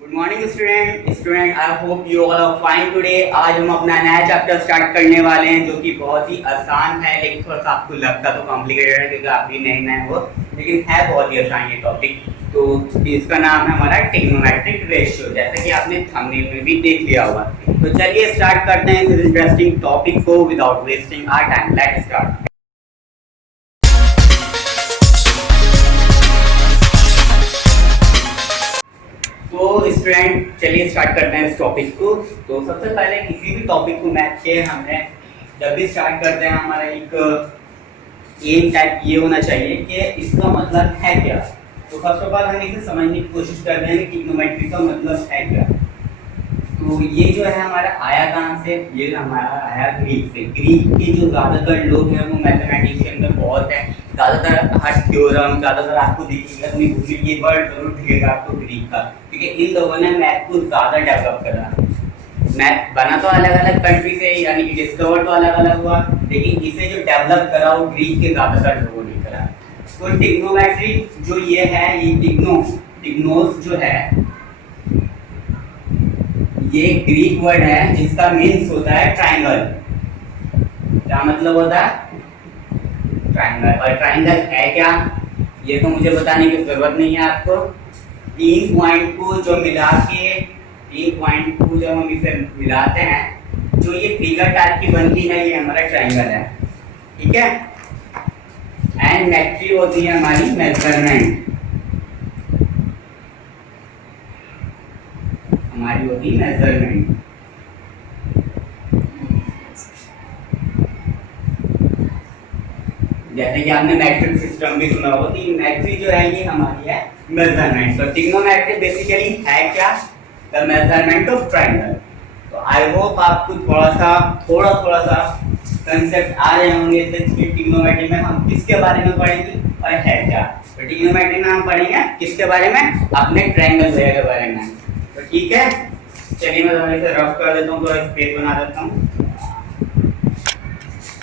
Good morning student I hope you all are fine today. आज हम अपना नया चैप्टर स्टार्ट करने वाले हैं जो कि बहुत ही आसान है, लेकिन थोड़ा सा आपको लगता तो कॉम्प्लिकेटेड है क्योंकि आप भी नए हो, लेकिन है बहुत ही आसान ये टॉपिक। तो इसका नाम है हमारा ट्रिग्नोमेट्रिक रेशियो, जैसे कि आपने थंबनेल में भी देख लिया होगा। तो चलिए स्टार्ट करते हैं इस इंटरेस्टिंग टॉपिक को without wasting our time. Let's start. तो स्टूडेंट चलिए स्टार्ट करते हैं इस टॉपिक को। तो सबसे पहले किसी भी टॉपिक को मैथ के हमने जब भी स्टार्ट करते हैं हमारा एक एम टाइप ये होना चाहिए कि इसका मतलब है क्या। तो फर्स्ट ऑफ ऑल हम इसे समझने की कोशिश करते हैं कि ट्रिग्नोमेट्री का मतलब है क्या। तो ये जो है हमारा आया कहाँ से, ये हमारा आया ग्रीक से। ग्रीक के जो ज़्यादातर लोग हैं वो मैथमेटिशियन में बहुत है, ज़्यादातर हर थ्योरम ज़्यादातर आपको देखिएगा अपनी बुक में ये वर्ड जरूर दिखेगा आपको ग्रीक का, क्योंकि इन लोगों ने मैथ को ज़्यादा डेवलप करा। मैथ बना तो अलग अलग कंट्री से, यानी कि डिस्कवर तो अलग अलग हुआ, लेकिन इसे जो डेवलप करा वो ग्रीक के ज़्यादातर लोगों ने करा। तो ट्रिग्नोमेट्री जो ये है, ये ट्रिग्नोस जो है ये ग्रीक वर्ड है जिसका मीन्स होता है ट्रायंगल। क्या मतलब होता है? ट्रायंगल। और ट्रायंगल है क्या ये तो मुझे बताने की जरूरत नहीं है आपको। तीन पॉइंट को जो मिला के, तीन पॉइंट को जब हम इसे मिलाते हैं जो ये फिगर टाइप की बनती है, ये हमारा ट्रायंगल है, ठीक है। एंड मेट्री होती है हमारी मेजरमेंट, हमारी होती है मेजरमेंट। जैसे कि आपने मैट्रिक सिस्टम भी सुना होगा, तो मैट्री जो है ये हमारी है मेजरमेंट। तो ट्रिग्नोमेट्री बेसिकली है क्या? The measurement of triangle. तो आई होप आपको थोड़ा सा कंसेप्ट आ रहे होंगे ट्रिग्नोमेट्री में हम किसके बारे में पढ़ेंगे और है क्या। तो ट्रिग्नोमेट्री में हम पढ़ेंगे किसके बारे में? अपने ट्रायंगल के बारे में। तो ठीक है, चलिए मैं थोड़ा इसे रफ कर देता हूँ, थोड़ा स्पेस बना देता हूँ।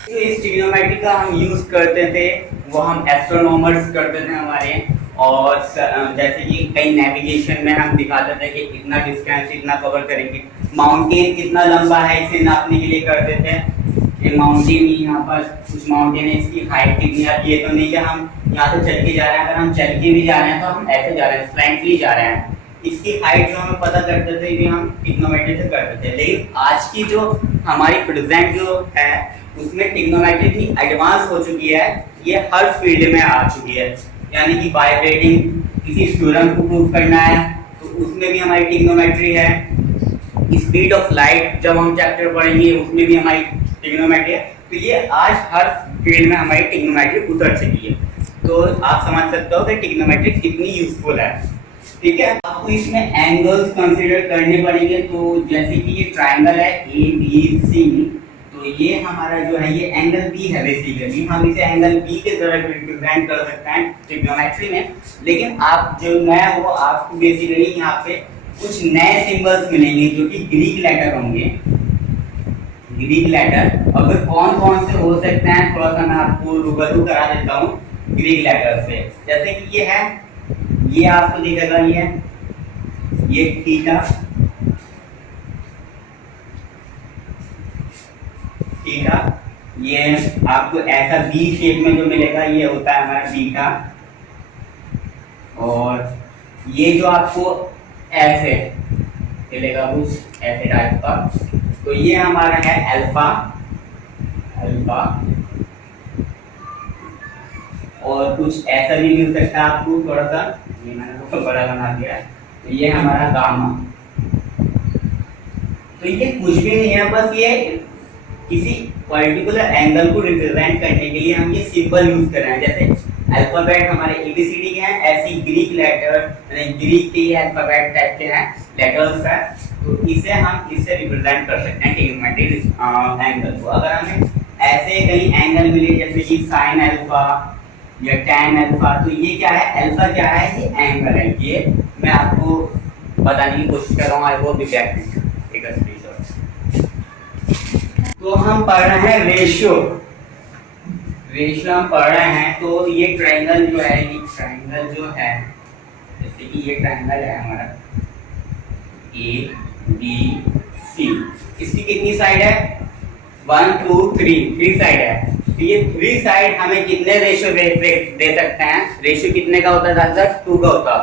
तो इस ट्रिग्नोमेट्री का हम यूज करते थे, वो हम एस्ट्रोनॉमर्स करते थे हमारे, और जैसे कि कई नेविगेशन में हम दिखाते थे कि इतना डिस्टेंस इतना कवर करेंगे, माउंटेन कितना लंबा है इसे नापने के लिए करते थे। ये माउंटेन यहाँ पर कुछ माउंटेन है, इसकी हाइट कितनी है। ये तो नहीं कि हम यहाँ से चल के जा रहे हैं, अगर हम चल के भी जा रहे हैं तो हम ऐसे जा रहे हैं, स्लैंटली जा रहे हैं। इसकी हाइट जो हमें पता करते थे भी हम ट्रिग्नोमेट्री से करते थे। लेकिन आज की जो हमारी प्रेजेंट जो है उसमें ट्रिग्नोमेट्री इतनी एडवांस हो चुकी है, ये हर फील्ड में आ चुकी है। यानी कि वाइब्रेटिंग किसी थ्योरम को प्रूव करना है तो उसमें भी हमारी ट्रिग्नोमेट्री है। स्पीड ऑफ लाइट जब हम चैप्टर पढ़ेंगे उसमें भी हमारी ट्रिग्नोमेट्री है। तो ये आज हर फील्ड में हमारी ट्रिग्नोमेट्री उतर चुकी है। तो आप समझ सकते हो कि ट्रिग्नोमेट्री कितनी यूजफुल है, ठीक है। आपको इसमें एंगल्स कंसीडर करने पड़ेंगे। तो जैसे कि ये ट्रायंगल है ABC, तो ये हमारा जो है ये एंगल B है। बेसिकली हम इसे एंगल B के तरह रिप्रेजेंट कर सकते हैं ट्रिग्नोमेट्री में। लेकिन आप जो नया हो, आपको बेसिकली यहाँ पे कुछ नए सिंबल्स मिलेंगे जो कि ग्रीक लेटर होंगे। ग्रीक लेटर अगर कौन कौन से हो सकते हैं थोड़ा सा मैं आपको रूबरू करा देता हूँ ग्रीक लेटर से। जैसे कि ये है, ये आपको दिखेगा, ये थीटा, ये आपको ऐसा बी शेप में जो मिलेगा ये होता है हमारा बीटा। और ये जो आपको ऐसे मिलेगा कुछ ऐसे टाइप का, तो ये हमारा है अल्फा। और कुछ ऐसा भी मिल सकता है आपको, थोड़ा सा ये मैंने तो बड़ा बना दिया है, तो ये हमारा गामा। तो ये कुछ भी नहीं है, बस ये किसी पर्टिकुलर एंगल को रिप्रेजेंट करने के लिए हम ये सिंबल यूज कर रहे हैं। जैसे अल्फाबेट हमारे ABCD के हैं, ऐसी ग्रीक लेटर यानी ग्रीक के अल्फाबेट टाइप के हैं लेटर्स है, तो इसे हम इससे रिप्रेजेंट कर सकते हैं ट्रिग्नोमेट्रिक एंगल को। अगर हमें ऐसे कई एंगल मिले जैसे कि साइन अल्फा या tan अल्फा, तो ये क्या है? अल्फा क्या है? ये एंगल है। ये मैं आपको बताने की कोशिश कर रहा हूँ। आई होप यू गेट इट। तो हम पढ़ रहे हैं रेशियो हम पढ़ रहे हैं। तो ये ट्रायंगल जो है, ये ट्रायंगल जो है, जैसे कि ये ट्रायंगल है हमारा, ए बी सी। इसकी कितनी साइड है? 1 2 3 साइड है। तो ये 3 साइड हमें कितने रेशियो दे सकते हैं? रेशियो कितने का होता है? 2 का होता।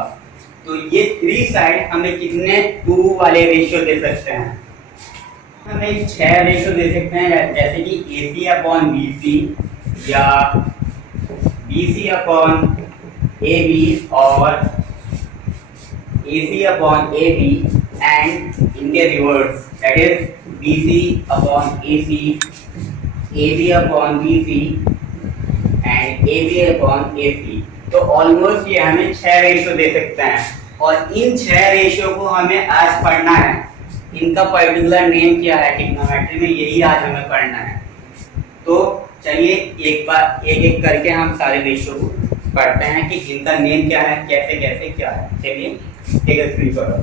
तो ये 3 साइड हमें कितने 2 वाले रेशियो दे सकते हैं? हमें 6 रेशियो दे सकते हैं, जैसे कि AC अपॉन BC या BC अपॉन AB और AC अपॉन AB एंड इनके reverse, that is BC upon AC, AB upon BC and AB upon AC। तो ऑलमोस्ट ये हमें 6 रेशियो दे सकते हैं और इन 6 रेशियो को हमें आज पढ़ना है। इनका पर्टिकुलर नेम क्या है ट्रिग्नोमेट्री में, यही आज हमें पढ़ना है। तो चलिए एक बार एक एक करके हम सारे रेशियो को पढ़ते हैं कि इनका नेम क्या है, कैसे कैसे क्या है। चलिए एक स्क्रीन करो।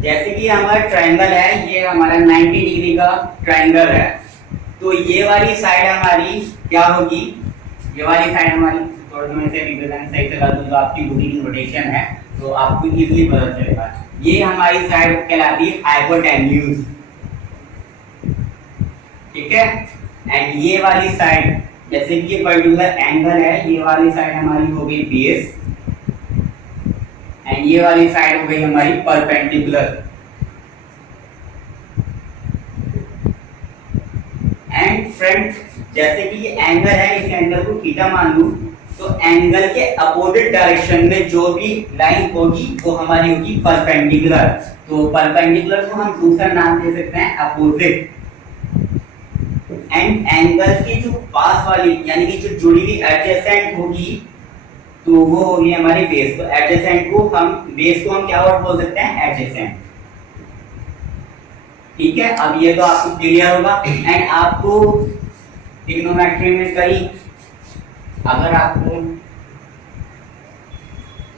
जैसे कि हमारा ट्रायंगल है, ये हमारा 90 डिग्री का ट्रायंगल है। तो ये वाली साइड हमारी क्या होगी? ये वाली साइड हमारी, थोड़ा मैं इसे रिप्रेजेंट सही से कर दूं तो आपकी बॉडी की रोटेशन है तो आपको इजीली पता चलेगा। ये हमारी साइड कहलाती है हाइपोटेन्यूज, ठीक है। एंड ये वाली साइड, जैसे कि ये पर्टिकुलर एंगल है, ये वाली साइड हमारी हो गई बेस एंड ये वाली साइड हो गई हमारी परपेंडिकुलर। एंड फ्रेंड, जैसे कि ये एंगल है, इस एंगल को थीटा मान लूं तो एंगल के अपोजिट डायरेक्शन में जो भी लाइन होगी वो हमारी होगी परपेंडिकुलर। तो परपेंडिकुलर को हम दूसरा नाम दे सकते हैं अपोजिट। एंड एंगल की जो पास वाली यानी कि जो जुड़ी हुई एडजेसेंट होगी तो वो होगी हमारी बेस। तो एडजेसेंट को हम, बेस को हम क्या वर्ड बोल सकते हैं? एडजेसेंट, ठीक है। अब ये तो आपको क्लियर होगा। एंड आपको ट्रिग्नोमेट्री में कई, अगर आपको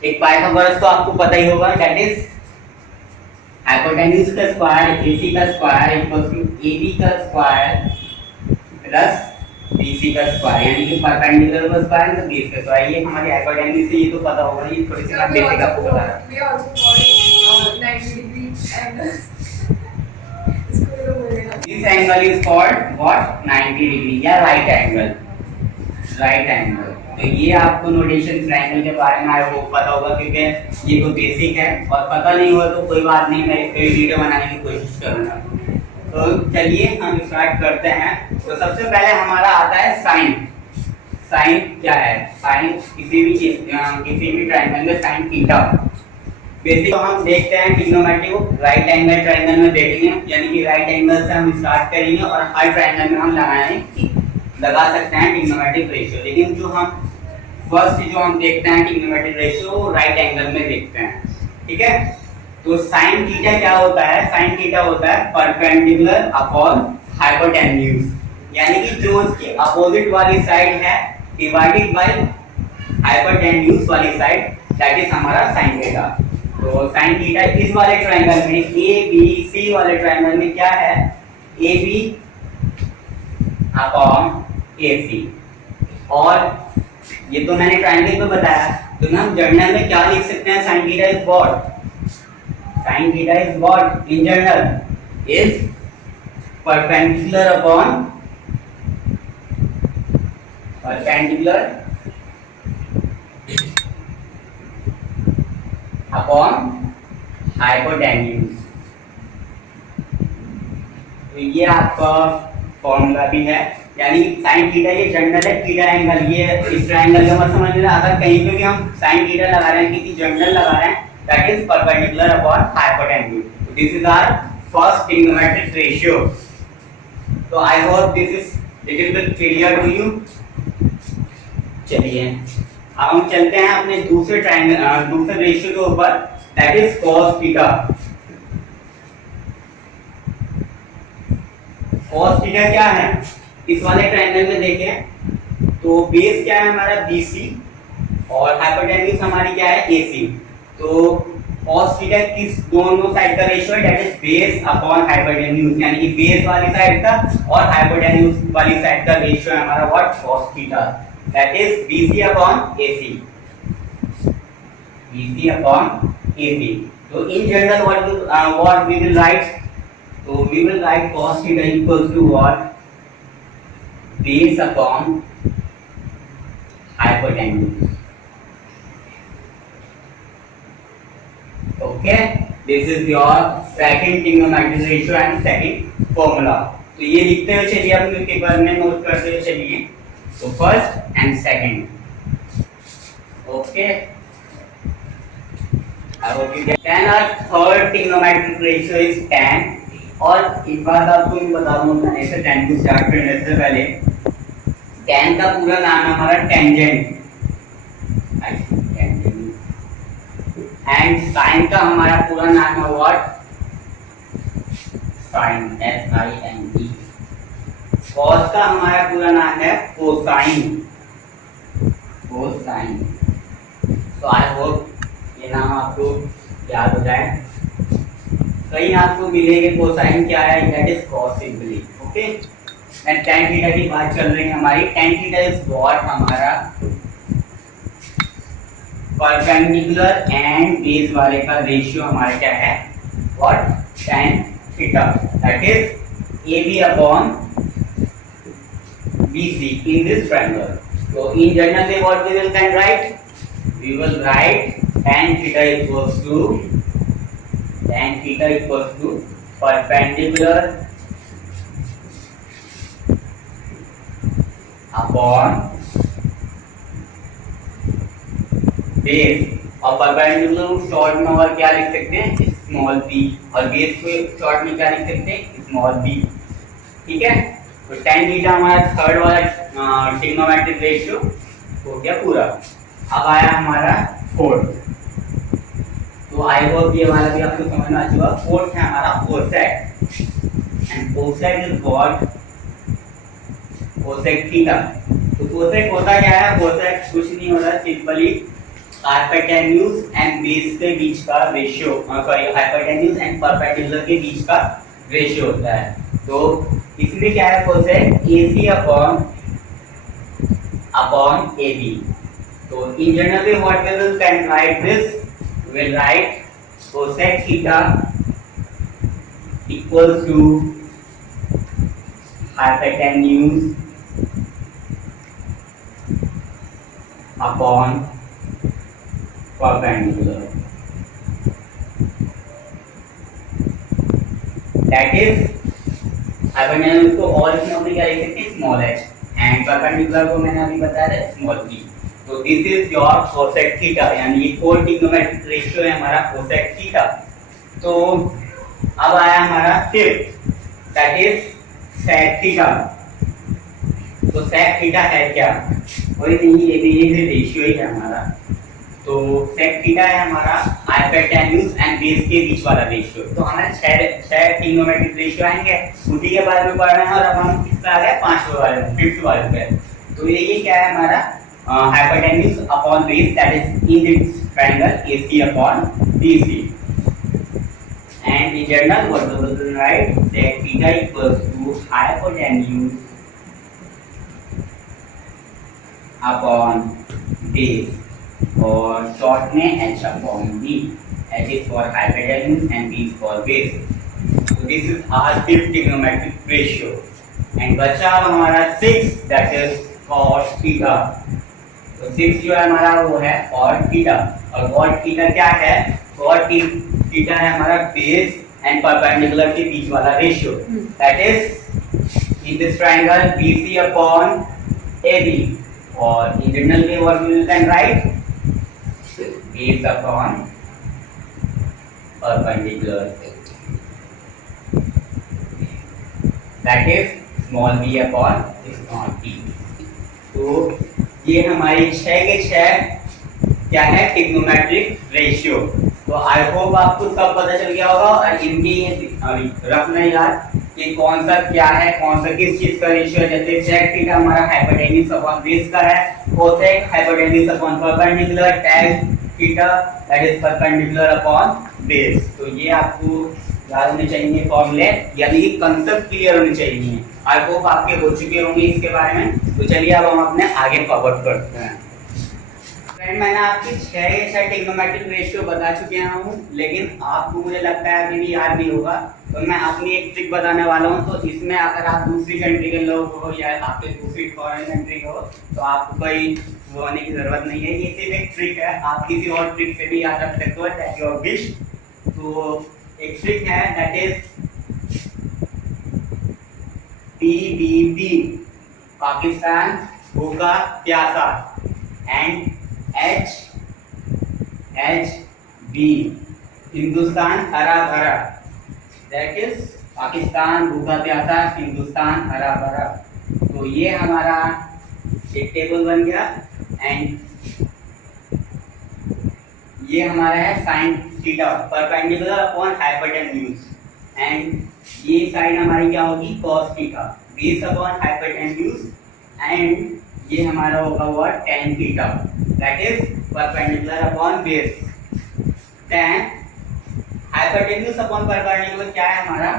एक पाइथागोरस तो आपको पता ही होगा, दैट इज हाइपोटेन्यूज का स्क्वायर AC का स्क्वायर इक्वल्स टू AB का स्क्वायर प्लस BC का स्क्वायर, यानी कि परपेंडिकुलर का स्क्वायर तो बेस का स्क्वायर। ये हमारी हाइपोटेन्यूज से ये तो पता होगा, ये थोड़ी सी मैं बेसिक आपको बता रहा हूं। we also call it 90 degree angle. This angle is called what? 90 degree या right angle, right angle। तो ये आपको नोटेशन ट्रायंगल के बारे में आपको पता होगा क्योंकि ये तो बेसिक है, और पता नहीं हुआ तो कोई बात नहीं, मैं कोई वीडियो बनाने की कोशिश करूंगा। तो चलिए हम स्टार्ट करते हैं। तो सबसे पहले हमारा आता है साइन। साइन क्या है? साइन किसी भी चीज, किसी भी ट्रायंगल में साइन थीटा। बेसिक तो हम देखते हैं ट्रिग्नोमेट्री को राइट एंगल ट्रायंगल में देखेंगे, यानी कि राइट एंगल से हम स्टार्ट करेंगे और हर ट्रायंगल में हम लगा सकते हैं ट्रिग्नोमेट्रिक रेशियो। लेकिन जो हम फर्स्ट जो हम देखते हैं ट्रिग्नोमेट्रिक रेशियो राइट एंगल में देखते हैं, ठीक है। तो साइन थीटा क्या होता है? साइन थीटा होता है परपेंडिकुलर अपॉन हाइपोटेन्यूज, यानी कि जो उसकी अपोजिट वाली साइड है डिवाइडेड बाय हाइपोटेन्यूज वाली साइड, दैट इज हमारा साइन थीटा। तो साइन थीटा इस वाले ट्रायंगल में, ABC वाले ट्रायंगल में क्या है? AB upon AC। और ये तो मैंने ट्रायंगल में बताया, तो ना हम जर्नल में क्या लिख सकते हैं? Sine theta is what? Sine theta is what in journal? Is perpendicular upon hypotenuse. तो ये आपका फॉर्मूला भी है, यानी साइन थीटा ये जनरल है, थीटा एंगल ये इस ट्रायंगल का मत समझ लेना। अगर कहीं पे भी हम साइन थीटा लगा रहे हैं, किसी जनरल लगा रहे हैं, that is perpendicular upon hypotenuse. तो this is our first trigonometric ratio. तो I hope this is little bit clear to you. चलिए अब हम चलते हैं अपने दूसरे ट्रायंगल, दूसरे रेशियो के ऊपर, that is cos theta. cos theta क्या है? इस वाले ट्रायंगल में देखें तो बेस क्या है हमारा? BC और हाइपोटेन्यूज हमारी क्या है? AC। तो cos थीटा किस दोनों साइड का रेशियो है? That is base upon hypotenuse, यानी कि बेस वाली साइड का और हाइपोटेन्यूज वाली साइड का रेशियो है हमारा what? cos theta, that is BC upon AC। BC upon AC. So in general, what we will write? So we will write cos theta equals to what? Base upon hypotenuse. Okay, this is your second trigonometric ratio and second formula. तो ये लिखते हुए चलिए, अपने paper में note करते हुए चलिए. तो फर्स्ट एंड सेकंड. ओके, अब then our third trigonometric ratio is tan. और एक बात आपको मैं बता दूं, ऐसे tan को स्टार्ट करने से पहले tan का पूरा नाम है हमारा टेंजेंट, एंड साइन का हमारा पूरा नाम है व्हाट? Sign, SINE. कॉस का हमारा पूरा नाम है कोसाइन, कोसाइन. तो आई होप ये नाम आपको याद हो जाए. कहीं आपको मिलेगा कोसाइन क्या है, that is cos simply. Okay, and tan theta की बात चल रही है हमारी. tan theta is what? हमारा परपेंडिकुलर एंड बेस वाले का रेशियो हमारा क्या है? What? tan theta, that is AB upon BC in this triangle. So in general way what we will can write? We will write tan theta equals to perpendicular upon base. और perpendicular short में और क्या लिख सकते हैं? Small p. और base को short में क्या लिख सकते हैं? Small b. ठीक है, तो tan थीटा हमारा थर्ड वाला ट्रिग्नोमेट्रिक रेशियो हो गया पूरा. अब आया हमारा फोर्थ. तो आई होप ये वाला भी आपको समझ में आ चुका. फोर्थ है हमारा cosec, and cosec is what? Cosec theta. तो कोसेक होता क्या है? कोसेक कुछ नहीं होता, सिंपली हाइपोटेन्यूज एंड बेस के बीच का ratio, sorry hypotenuse and perpendicular के बीच का रेशियो होता है. तो इसमें क्या है? Cosec AC upon AB. तो in general way what we will can write this? We will write cosec theta equals to hypotenuse upon perpendicular. That is hypotenuse को और इसमें अपने क्या लिख सकते हैं? स्मॉल h, एंड परपेंडिकुलर को मैंने अभी बताया था स्मॉल p. तो this is your cosec theta, यानी ये फोर ट्रिग्नोमेट्रिक रेशियो है हमारा कोसेक थीटा. तो अब आया हमारा fifth, that is sec theta. तो सेक थीटा है क्या? कोई नहीं, ये भी रेशियो ही है हमारा. तो सेक थीटा है हमारा हाइपोटेन्यूज एंड बेस के बीच वाला रेशियो. तो हमारे छह ट्रिग्नोमेट्रिक रेशियो आएंगे, उसी के बारे में पढ़ना है. और अब हम किस पे आ गए? पांचवें वाले, फिफ्थ वाले पे. तो ये क्या है हमारा? hypotenuse upon base, that is in this triangle AC upon BC. And in general what we will write? Sec theta equals to hypotenuse upon base, और short में h upon b. H is for hypotenuse and b is for base. So this is our fifth trigonometric ratio. And बचा हमारा six, that is cos theta. तो 6 जो है हमारा वो है cot थीटा. और cot थीटा क्या है? cot थीटा है हमारा बेस एंड परपेंडिकुलर के बीच वाला ratio, that is in this triangle BC upon AB. और in general way what we can write? Base upon perpendicular, that is small b upon small p. तो ये हमारी 6 के 6 क्या है? Trigonometric ratio. तो आई होप आपको सब पता चल गया होगा. और इनकी रखना याद कि कौन सा क्या है, कौन सा किस चीज का रेशियो है. जैसे सेक थीटा हमारा हाइपोटेन्यूज अपॉन बेस का है, cosec hypotenuse upon perpendicular, tan theta that is perpendicular upon base. तो ये आपको याद होने चाहिए फॉर्मूले, यानी कि कांसेप्ट क्लियर होने चाहिए. आई होप आपके हो चुके होंगे इसके बारे में. तो चलिए अब हम अपने आगे फॉरवर्ड करते हैं. फ्रेंड मैंने आपकी 6 या 6 ट्रिग्नोमेट्रिक रेशियो बता चुके हूँ, लेकिन आपको मुझे लगता है अभी भी याद नहीं होगा, तो मैं अपनी एक ट्रिक बताने वाला हूँ। तो इसमें अगर आप दूसरी कंट्री के लोग हो या आपके दूसरी फॉरेन कंट्री हो तो आपको कोई वो होने की जरूरत नहीं है। ये सिर्फ एक ट्रिक है, आप किसी और ट्रिक से भी याद रख सकते हो, दैट योर विश। तो एक ट्रिक है दैट इज PBP, पाकिस्तान भूखा प्यासा, एंड HHB, हिंदुस्तान हरा भरा। दैट इज पाकिस्तान भूखा प्यासा, हिंदुस्तान हरा भरा। तो ये हमारा एक टेबल बन गया, एंड ये हमारा है sine theta perpendicular upon hypotenuse, and ये साइड हमारी क्या होगी cos theta base upon hypotenuse, and ये हमारा होगा वो tan theta that is perpendicular upon base. tan hypotenuse upon perpendicular क्या है हमारा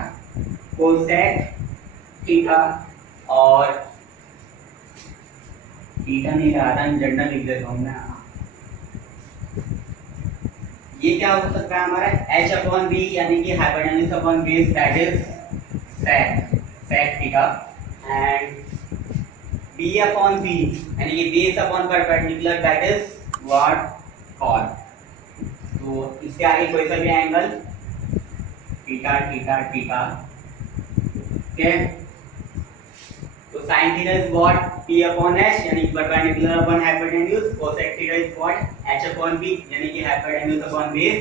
कोसेक थीटा, और थीटा नहीं रहा था, जनरल लिख देता हूँ मैं। ये क्या हो सकता है हमारा h अपॉन b यानी कि hypotenuse upon base that is sec theta, and b upon b यानी कि base upon perpendicular that is what cot। तो इसके आगे कोई सा भी angle theta theta theta, okay. तो sin theta is what p upon h यानी कि perpendicular upon hypotenuse, cosec theta is what h upon b यानी कि hypotenuse upon base,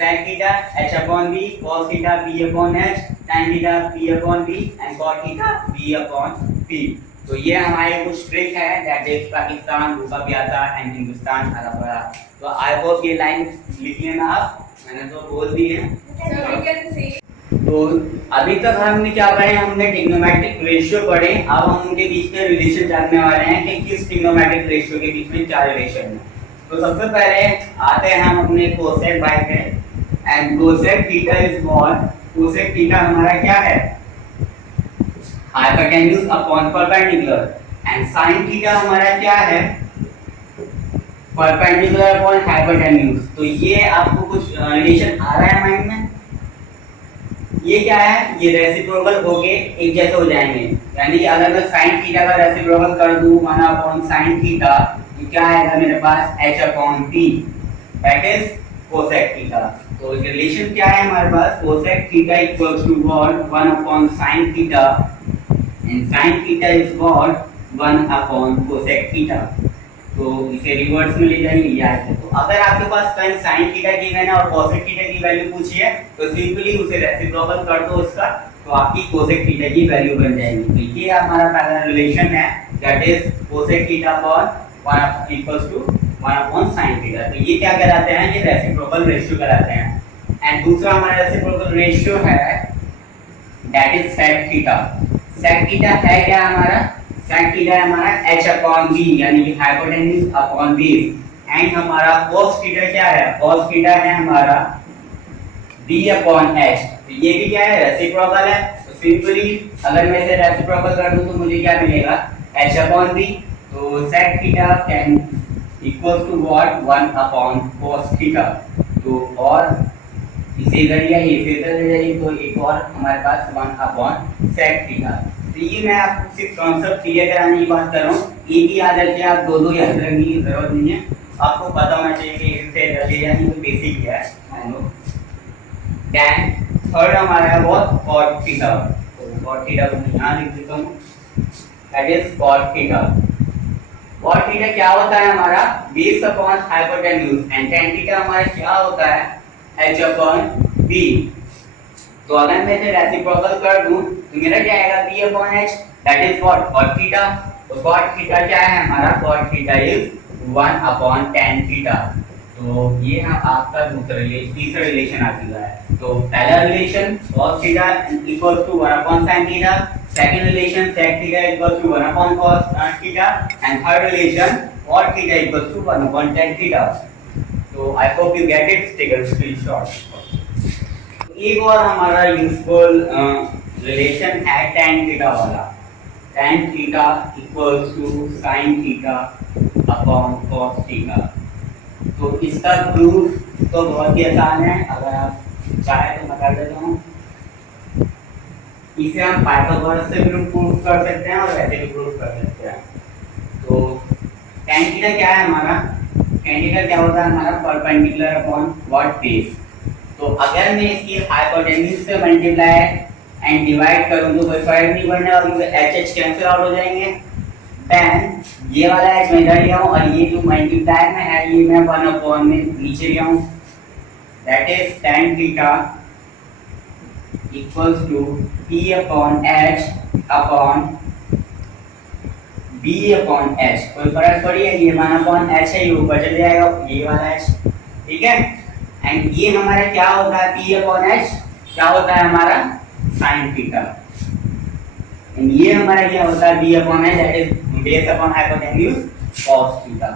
sec theta h upon b, cos theta b upon h, tan theta b upon b, and cot theta b upon p। तो ये हमारे कुछ trick है that is Pakistan भूखा प्यासा and Hindustan हरा भरा। तो आई होप ये लाइन लिख लेना आप, मैंने तो बोल दी है। So we can see. तो अभी तक हमने क्या पढ़े, हमने ट्रिग्नोमेट्रिक रेशियो पढ़े। अब हम उनके बीच में रिलेशन जानने वाले हैं कि किस ट्रिग्नोमेट्रिक रेशियो के बीच में क्या रिलेशन है। तो सबसे पहले आते हैं हम अपने कोसेक बाय पे, and cosec theta is what, cosec theta हमारा क्या है hypotenuse upon perpendicular, and sine theta हमारा क्या है परपेंडिकुलर अपॉन हाइपोटेन्यूज। तो ये आपको कुछ रिलेशन आ रहा है माइंड में, ये क्या है ये रेसिप्रोकल होके एक जैसे हो जाएंगे। यानी कि अगर मैं sin थीटा का रेसिप्रोकल कर दूं 1 अपॉन sin थीटा, तो क्या आएगा मेरे पास h upon t that is cosec theta. तो रिलेशन क्या है हमारे पास cosec theta equals to what 1 upon sin theta, and sin theta is what 1 upon cosec theta. तो इसे रिवर्स में ले जाइए याद है। तो अगर आपके पास कहीं sin थीटा गिवन है और cosec थीटा की वैल्यू पूछी है तो सिंपली उसे रेसिप्रोकल कर दो उसका, तो आपकी cosec थीटा की वैल्यू बन जाएगी। तो ये हमारा पहला रिलेशन है that is cosec theta upon 1 equals to 1 upon sin theta. तो ये क्या कहलाते हैं, ये रेसिप्रोकल रेशियो कहलाते हैं। एंड दूसरा हमारा रेसिप्रोकल रेशियो है that is sec theta. sec theta है क्या हमारा, sec थीटा है हमारा h अपॉन b यानी कि हाइपोटेन्यूज अपॉन बेस, एंड हमारा cos थीटा क्या है, cos थीटा है हमारा b अपॉन h। तो ये भी क्या है रेसिप्रोकल है। तो सिंपली अगर मैं इसे रेसिप्रोकल कर दूं तो मुझे क्या मिलेगा h अपॉन b। तो sec theta can equals to what 1 upon cos theta. तो और इसे इधर या इसे इधर ले जाइए तो एक और हमारे पास 1 अपॉन sec थीटा। तो ये मैं आपको सिर्फ कॉन्सेप्ट क्लियर कराने की बात कर रहा हूँ, एक ही याद रखिए, आप दो याद रखने की जरूरत नहीं है। आपको पता होना चाहिए कि इससे रखे यानी तो बेसिक है आई नो। देन थर्ड हमारा है वो cot थीटा। तो cot थीटा को मैं यहाँ लिख देता हूँ that is cot theta. cot theta क्या होता है हमारा base upon hypotenuse, and tan theta हमारा क्या होता है h अपॉन b। तो अगर मैं इसे रेसिप्रोकल कर दूं तो मेरा क्या आएगा b upon h that is what cot theta. तो cot थीटा क्या है हमारा cot theta is 1 upon tan theta. तो ये है आपका दूसरा रिलेशन, तीसरा रिलेशन आ चुका है। तो पहला relation cos theta equals to 1 upon sin theta, second relation sec theta equals to 1 upon cos theta, and third relation cot theta equals to 1 upon tan theta. तो I hope you get it, take a screenshot. एक और हमारा useful relation है tan theta वाला, tan theta equals to sin theta upon cos theta. तो इसका proof तो बहुत ही आसान है, अगर आप चाहे तो मैं कर देता हूँ। इसे हम पाइथागोरस से भी प्रूफ कर सकते हैं और वैसे भी प्रूफ कर सकते हैं। तो tan थीटा क्या है हमारा, tan थीटा क्या होता है हमारा, परपेंडिकुलर अपॉन व्हाट बेस। तो अगर मैं इसकी हाइपोटेन्यूज से मल्टीप्लाई एंड डिवाइड करूं तो कोई फर्क नहीं पड़ने वाला, क्योंकि एच एच कैंसिल आउट हो जाएंगे। देन ये वाला एच में इधर लिया हूं और ये जो मल्टीप्लाई में है ये मैं 1 अपॉन में नीचे लिया हूं, that is tan theta equals to p upon h upon b upon h। कोई फर्क पड़ी है, ये 1 अपॉन h है, ये ऊपर चले जाएगा ये वाला h, ठीक है। एंड ये हमारा क्या होता है, p अपॉन h क्या होता है हमारा sin थीटा, एंड ये हमारा क्या होता है b upon h, that is base upon hypotenuse cos theta.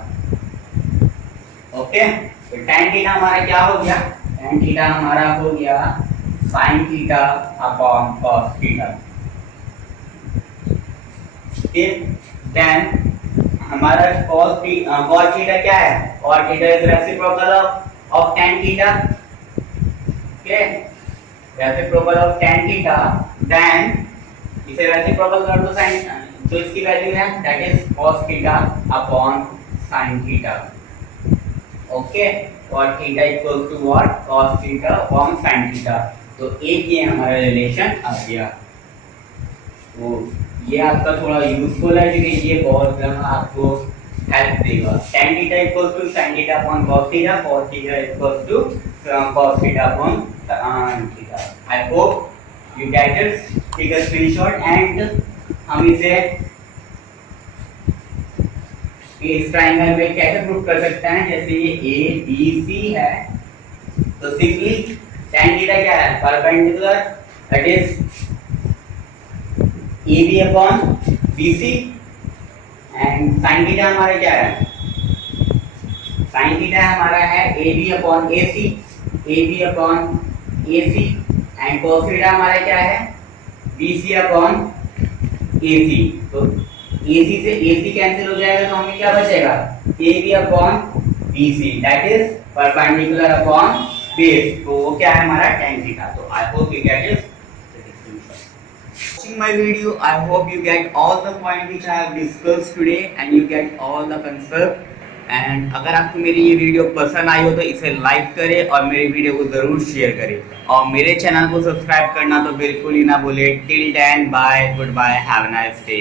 Okay, तो tan थीटा हमारा क्या हो गया, tan थीटा हमारा हो गया sin theta upon cos theta. Then हमारा cos थीटा क्या है, cos theta is reciprocal of tan theta, okay, reciprocal of tan theta. Then इसे रेसिप्रोकल कर दो sin, तो इसकी वैल्यू है that is cos theta upon sin theta, okay. cos theta equal to what, cos theta upon sin theta. तो एक ये हमारा रिलेशन आ गया। तो ये आपका थोड़ा यूजफुल है क्योंकि ये बहुत ज्यादा आपको हेल्प देगा। tan theta equal to sin theta upon cos theta, cos theta equal to cos theta upon tan theta. I hope you get it, take a screenshot and हम इसे इस ट्रायंगल में कैसे प्रूफ कर सकते हैं, जैसे ये ए बी सी है तो सिंपली tan थीटा क्या है, perpendicular that is A B upon B C, and sin theta हमारा क्या है, sin थीटा हमारा है A B upon A C, A B upon A C, and cos theta हमारा क्या है, बी सी अपॉन ए सी। तो ए सी से ए सी कैंसिल हो जाएगा तो हमें क्या बचेगा, A B upon B C that is perpendicular upon base. तो वो क्या है हमारा tan थीटा। तो I hope you get it. Watching my video, I hope you get all the point which I have discussed today and you get all the concept. And अगर आपको मेरी ये वीडियो पसंद आई हो तो इसे लाइक करें और मेरी वीडियो को ज़रूर शेयर करें और मेरे चैनल को सब्सक्राइब करना तो बिल्कुल ही ना भूलें। Till then bye, good bye, have a nice day.